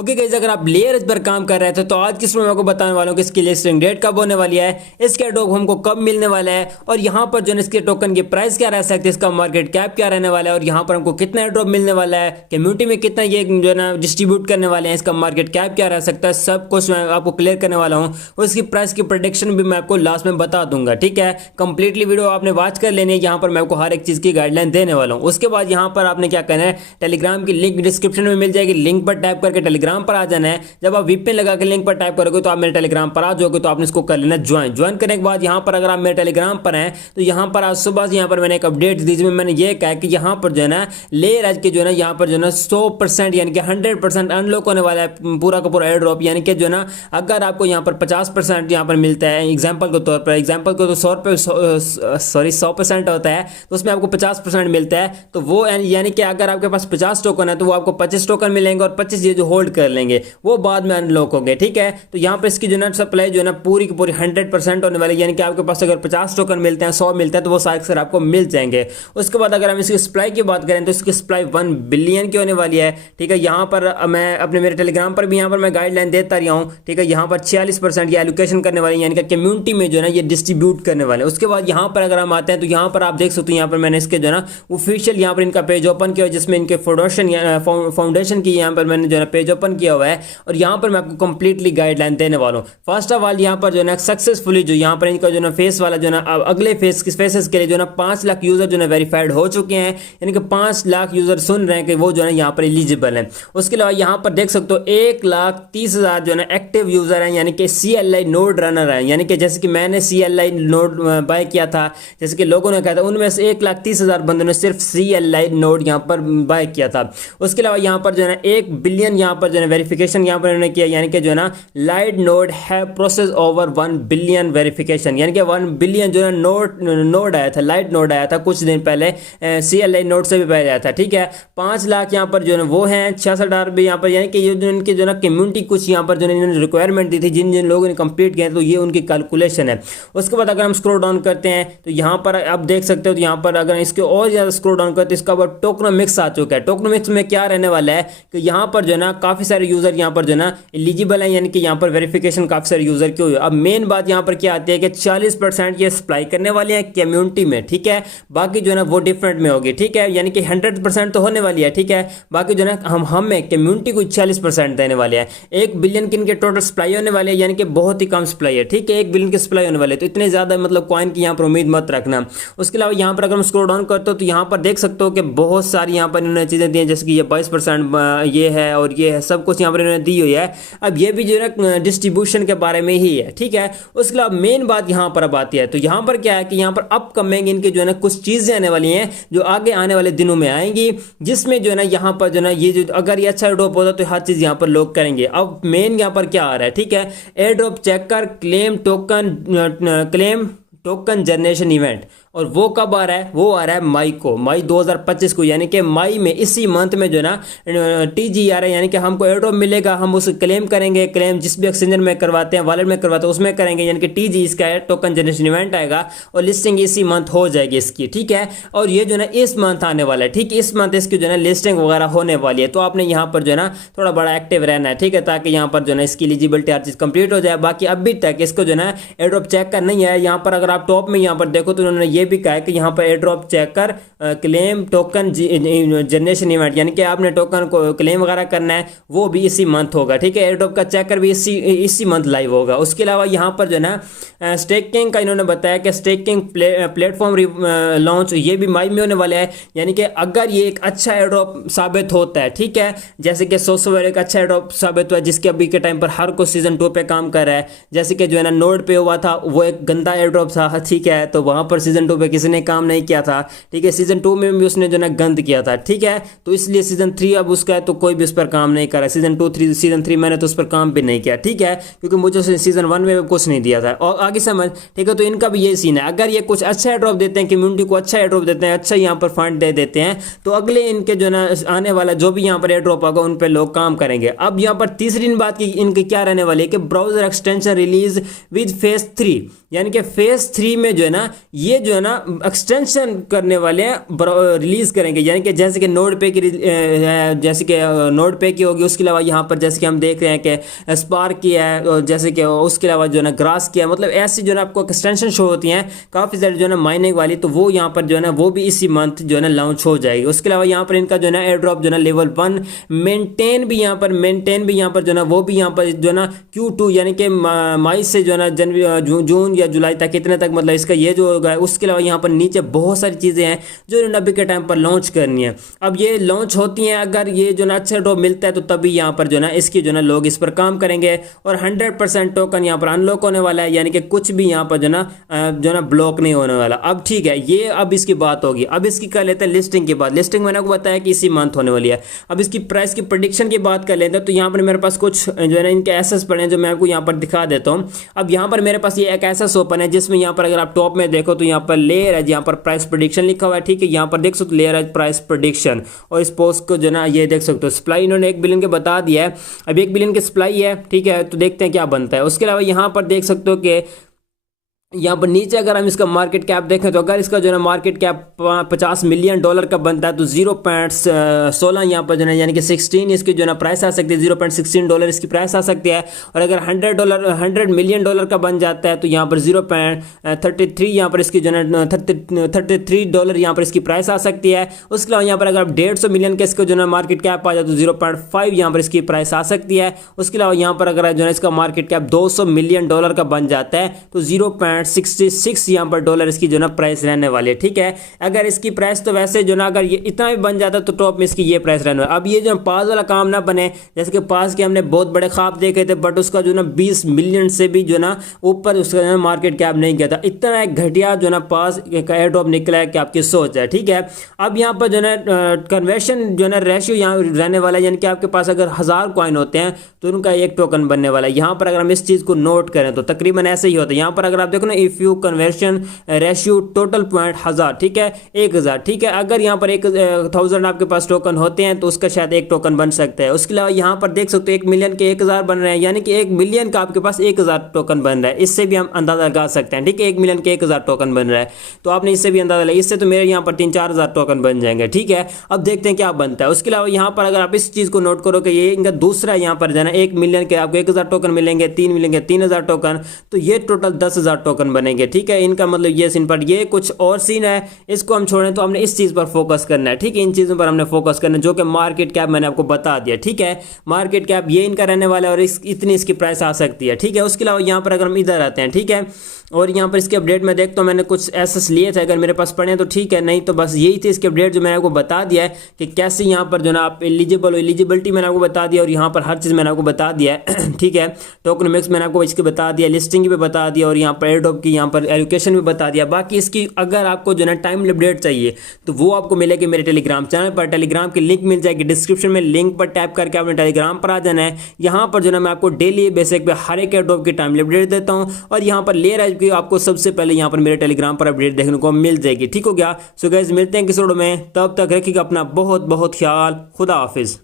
Okay guys, अगर आप layers पर काम कर रहे थे तो आज की इसमें मैं आपको बताने वाला हूँ कि इसकी लिस्टिंग डेट कब होने वाली है, इसके एयरड्रॉप हमको कब मिलने वाला है और यहाँ पर जो है इसके टोकन की प्राइस क्या रह सकती है, इसका मार्केट कैप क्या रहने वाला है और यहाँ पर हमको कितना एयरड्रॉप मिलने वाला है, कम्युनिटी में कितना ये जो है ना डिस्ट्रीब्यूट करने वाले हैं, इसका मार्केट कैप क्या रह सकता है, सब कुछ मैं आपको क्लियर करने वाला हूँ और इसकी प्राइस की प्रोडिक्शन भी मैं आपको लास्ट में बता दूंगा। ठीक है, कंप्लीटली वीडियो आपने वॉच कर लेनी है, यहाँ पर मैं आपको हर एक चीज़ की गाइडलाइन देने वाला हूँ। उसके बाद यहाँ पर आपने क्या करना है, टेलीग्राम की लिंक डिस्क्रिप्शन में मिल जाएगी, लिंक पर टैप करके टेलीग्राम पर आ जाना है। जब आप वीपीएन लगा के लिंक पर टाइप करोगे तो आप मेरे टेलीग्राम पर आ जाओगे, तो आपने इसको कर लेना ज्वाइन करने के बाद यहाँ पर अगर आप मेरे टेलीग्राम पर हैं तो यहाँ पर आज सुबह से यहाँ पर मैंने एक अपडेट दी जिसमें मैंने ये कहा कि यहाँ पर जो है ना लेयर आज के जो है ना यहाँ पर जो है ना 100% यानी कि 100% अनलॉक होने वाला है पूरा का पूरा एयर ड्रॉप। यानी कि जो है ना अगर आपको यहाँ पर 50% यहाँ पर मिलता है, एग्जाम्पल के तौर पर, एग्जाम्पल को तो 100% होता है तो उसमें आपको 50% मिलता है, तो वो यानी कि अगर आपके पास 50 टोकन है तो वो आपको 25 टोकन मिलेंगे और 25 ये जो होल्ड कर लेंगे वो बाद में अनलॉक होंगे। ठीक है, तो यहाँ पे इसकी जो है सप्लाई जो है ना पूरी की पूरी 100% होने वाली है, यानी कि आपके पास अगर 50 टोकन मिलते हैं, 100 मिलते हैं तो वो सारे अक्सर आपको मिल जाएंगे। उसके बाद अगर हम इसकी सप्लाई की बात करें तो इसकी सप्लाई 1 बिलियन की होने वाली है। ठीक है, यहाँ पर मैं अपने मेरे टेलीग्राम पर भी यहाँ पर मैं गाइडलाइन देता रहा हूँ। ठीक है, यहाँ पर 46% ये एलोकेशन करने वाले, यानी कि कम्युनिटी में जो है ना ये डिस्ट्रीब्यूट करने वाले। उसके बाद यहाँ पर अगर हम आते हैं तो यहाँ पर आप देख सकते हो, यहाँ पर मैंने इसके जो है ना ऑफिशियल यहाँ पर इनका पेज ओपन किया जिसमें इनके फाउंडेशन की यहाँ पर मैंने जो है पेज ओपन किया हुआ है और यहाँ पर मैं आपको कंप्लीटली गाइडलाइन देने वाला हूँ। फर्स्ट ऑफ ऑल यहाँ पर जो है ना सक्सेसफुली जो यहाँ पर इनका जो ना फेस वाला जो ना अगले फेसेस के लिए जो ना 5 लाख यूजर जो ना वेरीफाइड हो चुके हैं, यानी कि 5 लाख यूजर सुन रहे हैं कि वो जो है यहाँ पर एलिजिबल है। उसके अलावा यहाँ पर देख सकते हो 1,30,000 जो है ना एक्टिव यूजर हैं, यानी कि CLI नोड रनर हैं, यानी कि जैसे कि मैंने CLI नोड बाय किया था, जैसे कि लोगों ने कहा था, उनमें से 1,30,000 बंदों ने सिर्फ CLI नोड यहाँ पर बाय किया था। उसके अलावा यहाँ पर जो है ना 1 बिलियन यहाँ पर जो है वेरिफिकेशन यहाँ पर उन्होंने किया, यानी कि जो है ना लाइट नोड है प्रोसेस ओवर 1 बिलियन वेरिफिकेशन, यानी कि 1 बिलियन जो है नोड आया था, लाइट नोड आया था कुछ दिन पहले, CLI नोड से भी पहले आया था। ठीक है, 5 लाख यहाँ पर जो है वो हैं, 66,000 भी यहाँ पर, यानी कि ये जो इनकी जो ना कम्युनिटी कुछ यहाँ पर जो इन्होंने रिक्वायरमेंट दी थी, जिन जिन लोगों ने कंप्लीट किया तो ये उनकी कैलकुलेशन है। उसके बाद अगर हम स्क्रॉल डाउन करते हैं तो यहाँ पर आप देख सकते हो, तो यहाँ पर अगर इसके और ज़्यादा स्क्रॉल डाउन करते हैं इसका बाद टोकनोमिक्स आ चुका है। टोकनोमिक्स में क्या रहने वाला है कि यहाँ पर जो है ना काफ़ी सारे यूज़र यहाँ पर जो है ना एलिजिबल है, यानी कि यहाँ पर वेरिफिकेशन काफ़ी सारे यूज़र की हुई है। अब मेन बात यहाँ पर क्या आती है कि 40% ये सप्लाई करने वाले हैं कम्युनिटी में। ठीक है, बाकी जो है ना वो डिफरेंट में होगी। ठीक है, यानी कि 100% तो होने वाली है। ठीक है, बाकी जो है ना हमें कम्युनिटी को 40% देने वाले हैं। 1 बिलियन की इनके टोटल सप्लाई होने वाले हैं, यानी कि बहुत ही कम सप्लाई है। ठीक है, 1 बिलियन की सप्लाई होने वाले, तो इतने ज़्यादा मतलब कॉइन की यहाँ पर उम्मीद मत रखना। उसके अलावा यहाँ पर अगर हम स्क्रॉल डाउन करते हो तो यहाँ पर देख सकते हो कि बहुत सारी यहाँ पर इन्होंने चीज़ें दी हैं, जैसे कि ये 22% ये है और ये है, सब कुछ यहाँ पर इन्होंने दी हुई है। अब ये भी जो है ना डिस्ट्रीब्यूशन के बारे में ही है। ठीक है, उसके अलावा मेन बात यहाँ पर अब आती है, तो यहाँ पर क्या है कि यहाँ पर अपकमिंग इनके जो है ना कुछ चीज़ें आने वाली हैं जो आगे आने वाले दिनों में आएंगी, जिसमें जो है ना यहाँ पर जो है ना ये जो अगर ये अच्छा ड्रॉप होता तो हर चीज़ यहाँ पर लोग करेंगे। अब मेन यहाँ पर क्या आ रहा है, ठीक है, एयर ड्रॉप चेक कर क्लेम टोकन जनरेशन इवेंट, और वो कब आ रहा है, वो आ रहा है मई 2025 को, यानी कि मई में, इसी मंथ में जो है ना TG आ रहा है, यानी कि हमको एयर ड्रॉप मिलेगा, हम उसे क्लेम करेंगे, क्लेम जिस भी एक्सचेंजर में करवाते हैं, वॉलेट में करवाते हैं उसमें करेंगे, यानी कि TG इसका है टोकन जनरेशन इवेंट आएगा और लिस्टिंग इसी मंथ हो जाएगी इसकी। ठीक है, और ये जो है ना इस मंथ आने वाला है। ठीक है, इस मंथ इसकी जो है ना लिस्टिंग वगैरह होने वाली है, तो आपने यहाँ पर जो है ना थोड़ा बड़ा एक्टिव रहना है। ठीक है, ताकि यहाँ पर जो है ना इसकी एलिजिबिलिटी हर चीज़ कंप्लीट हो जाए। बाकी अभी तक इसको जो है ना एयर ड्रॉप चेक कर नहीं है। यहाँ पर अगर आप टॉप में यहाँ पर देखो तो उन्होंने ये भी कहा है कि यहाँ पर एयर ड्रॉप चेक कर क्लेम टोकन जनरेशन इवेंट, यानी कि आपने टोकन को क्लेम वगैरह करना है, वो भी इसी मंथ होगा। ठीक है, एयर ड्रॉप का चेकर भी इसी मंथ लाइव होगा। उसके अलावा यहाँ पर जो है ना स्टेकिंग का इन्होंने बताया कि स्टेकिंग प्लेटफॉर्म लॉन्च ये भी मई में होने वाला है, यानी कि अगर ये एक अच्छा एयर ड्रॉप साबित होता है, ठीक है, जैसे कि सोसोवेयर एक अच्छा एयर ड्रॉप साबित हुआ है जिसके अभी के टाइम पर हर कोई सीजन 2 पे काम कर रहा है, जैसे कि जो है ना नोड पे हुआ था, वो एक गंदा एयर ड्रॉप था। ठीक है, तो वहाँ पर सीजन 2 पे किसी ने काम नहीं किया था। ठीक है, सीजन 2 में भी उसने जो ना गंद किया था। ठीक है, तो इसलिए सीजन 3 अब उसका है तो कोई भी उस पर काम नहीं कर रहा। सीजन 3 मैंने तो उस पर काम भी नहीं किया। ठीक है, क्योंकि मुझे सीजन 1 में कुछ नहीं दिया था और आगे समझ। ठीक है, तो इनका भी ये सीन है, अगर ये कुछ अच्छा एयर ड्रॉप देते हैं, कम्युनिटी को अच्छा एयर ड्रॉप देते हैं, अच्छा यहाँ पर फंड दे देते हैं, तो अगले इनके जो ना आने वाला जो भी यहाँ पर एयर ड्रॉप होगा उन पर लोग काम करेंगे। अब यहाँ पर तीसरी बात की इनकी क्या रहने वाली है कि browser extension release with phase 3, यानी कि फेज 3 में जो है ना ये जो है है ना एक्सटेंशन करने वाले हैं, रिलीज करेंगे, यानी कि जैसे कि नोड पे की जैसे कि नोड पे की होगी, उसके अलावा यहाँ पर जैसे कि हम देख रहे हैं कि स्पार्क की है, और जैसे कि उसके अलावा जो है ना ग्रास की है, मतलब ऐसी जो है ना आपको एक्सटेंशन शो होती हैं काफ़ी सारी जो है ना माइनिंग वाली, तो वो यहाँ पर जो है ना वो भी इसी मंथ जो है ना लॉन्च हो जाएगी। उसके अलावा यहाँ पर इनका जो है ना एयर ड्रॉप जो है ना लेवल 1 मेंटेन भी यहाँ पर जो है ना वो भी यहाँ पर जो है ना Q2 यानी कि मई से जो है ना जनवरी जून या जुलाई तक, इतने तक मतलब इसका ये जो होगा। उसके अलावा यहाँ पर नीचे बहुत सारी चीज़ें हैं जो अभी के टाइम पर लॉन्च करनी है। अब ये लॉन्च होती हैं, अगर ये जो ना अच्छा ड्रॉप मिलता है तो तभी यहाँ पर जो ना इसकी जो ना लोग इस पर काम करेंगे, और 100% टोकन यहाँ पर अनलॉक होने वाला है, यानी कि कुछ भी यहाँ पर जो ना ब्लॉक नहीं होने वाला। अब ठीक है, ये अब इसकी बात होगी। अब इसकी कर लेते हैं लिस्टिंग की बात। लिस्टिंग मैंने आपको बताया कि इसी मंथ होने वाली है। अब इसकी प्राइस की प्रेडिक्शन की बात कर लेते हैं, तो यहाँ पर मेरे पास कुछ जो है ना इनके एसेस पड़े हैं जो मैं आपको यहाँ पर दिखा देता हूँ। अब यहाँ पर मेरे पास ये एक एसेस ओपन है जिसमें यहाँ पर अगर आप टॉप में देखो तो यहाँ पर लेयर है, यहाँ पर प्राइस प्रेडिक्शन लिखा हुआ है, ठीक है। यहाँ पर देख सकते हो लेयर है प्राइस प्रेडिक्शन, और इस पोस्ट को जो ना ये देख सकते हो सप्लाई इन्होंने 1 बिलियन के बता दिया है। अब 1 बिलियन की सप्लाई है, ठीक है, तो देखते हैं क्या बनता है। उसके अलावा यहाँ पर देख सकते हो कि यहाँ पर नीचे अगर हम इसका मार्केट कैप देखें तो अगर इसका जो है मार्केट कैप $50 मिलियन का बनता है तो 0.16 यहाँ पर जो है यानी कि 16 इसकी जो है प्राइस आ सकती है, $0.16 इसकी प्राइस आ सकती है। और अगर $100 मिलियन का बन जाता है तो यहाँ पर 0.33 यहाँ पर इसकी जो है $33 यहाँ पर इसकी प्राइस आ सकती है। उसके अलावा यहाँ पर अगर 150 मिलियन का इसका जो है मार्केट कैप आ जाए तो 0.5 यहाँ पर इसकी प्राइस आ सकती है। उसके अलावा यहाँ पर अगर जो है इसका मार्केट कैप $200 मिलियन का बन जाता है तो 0.66 यहाँ पर डॉलर इसकी जो ना प्राइस रहने वाली है, ठीक है। अगर इसकी प्राइस तो वैसे जो ना अगर ये इतना भी बन जाता तो टॉप में इसकी ये प्राइस रहने वाली। अब ये जो पास वाला काम ना बने, जैसे कि पास के हमने बहुत बड़े ख्वाब देखे थे, बट उसका जो ना 20 मिलियन से भी जो ना ऊपर उसका जो मार्केट कैप नहीं गया था। इतना एक घटिया जो ना पास का एयर ड्रॉप निकला है कि आपकी सोच है, ठीक है। अब यहाँ पर जो ना कन्वर्शन जो ना रेशियो यहाँ रहने वाला है, यानी कि आपके पास अगर 1000 कॉइन होते हैं तो उनका 1 टोकन बनने वाला है। यहाँ पर अगर हम इस चीज़ को नोट करें तो तकरीबन ऐसे ही होता है। यहाँ पर अगर आप देखो ना if you conversion ratio total point 1000, ठीक है, 1000, ठीक है। अगर यहाँ पर 1000 आपके पास टोकन होते हैं तो उसका शायद 1 टोकन बन सकता है। उसके अलावा यहाँ पर देख सकते हो 1 मिलियन के 1000 बन रहे हैं, यानी कि 1 मिलियन का आपके पास 1000 टोकन बन रहा है। इससे भी हम अंदाजा लगा सकते हैं, ठीक है, 1 मिलियन के 1000 टोकन बन रहा है तो आपने इससे भी अंदाजा लगा। इससे तो मेरे यहाँ पर 3-4 हज़ार टोकन बन जाएंगे, ठीक है। अब देखते हैं क्या बनता है। उसके अलावा यहाँ पर अगर आप इस चीज़ को नोट करो कि ये इनका दूसरा यहाँ पर जाना 1 मिलियन के आपको 1000 टोकन मिलेंगे, 3 मिलेंगे 3000 टोकन, तो ये टोटल 10,000 टोकन बनेंगे, ठीक है। इनका मतलब ये सीन पर ये कुछ और सीन है, इसको हम छोड़ें तो हमने इस चीज़ पर फोकस करना है, ठीक है। इन चीज़ों पर हमने फोकस करना है जो कि मार्केट कैप मैंने आपको बता दिया, ठीक है। मार्केट कैप ये इनका रहने वाला है और इतनी इसकी प्राइस आ सकती है, ठीक है। उसके अलावा यहाँ पर अगर हम इधर आते हैं, ठीक है, और यहाँ पर इसके अपडेट में देखता हूँ मैंने कुछ एसेस लिए थे, अगर मेरे पास पड़े तो ठीक है, नहीं तो बस यही थे इसके अपडेट जो मैंने आपको बता दिया है कि कैसे यहाँ पर जो ना आप एलिजिबिलिटी मैंने आपको बता दिया, और यहाँ पर हर चीज़ मैंने आपको बता दिया है, ठीक है। टोकनोमिक्स मैंने आपको इसके बता दिया, लिस्टिंग भी बता दिया, और यहाँ पर एयरड्रॉप की यहाँ पर एलोकेशन भी बता दिया। बाकी इसकी अगर आपको जो ना टाइम अपडेट चाहिए तो वो आपको मिलेगी मेरे टेलीग्राम चैनल पर। टेलीग्राम की लिंक मिल जाएगी डिस्क्रिप्शन में, लिंक पर टैप करके आपने टेलीग्राम पर आ जाना है। यहाँ पर जो ना मैं आपको डेली बेसिक पे हर एक एयरड्रॉप की टाइम अपडेट देता हूँ, और यहाँ पर लेयर एज की आपको सबसे पहले यहाँ पर मेरे टेलीग्राम पर अपडेट देखने को मिल जाएगी, ठीक हो गया। सो गाइस मिलते हैं किसी वीडियो में, तब तक रखिएगा अपना बहुत बहुत ख्याल। खुदा हाफिज।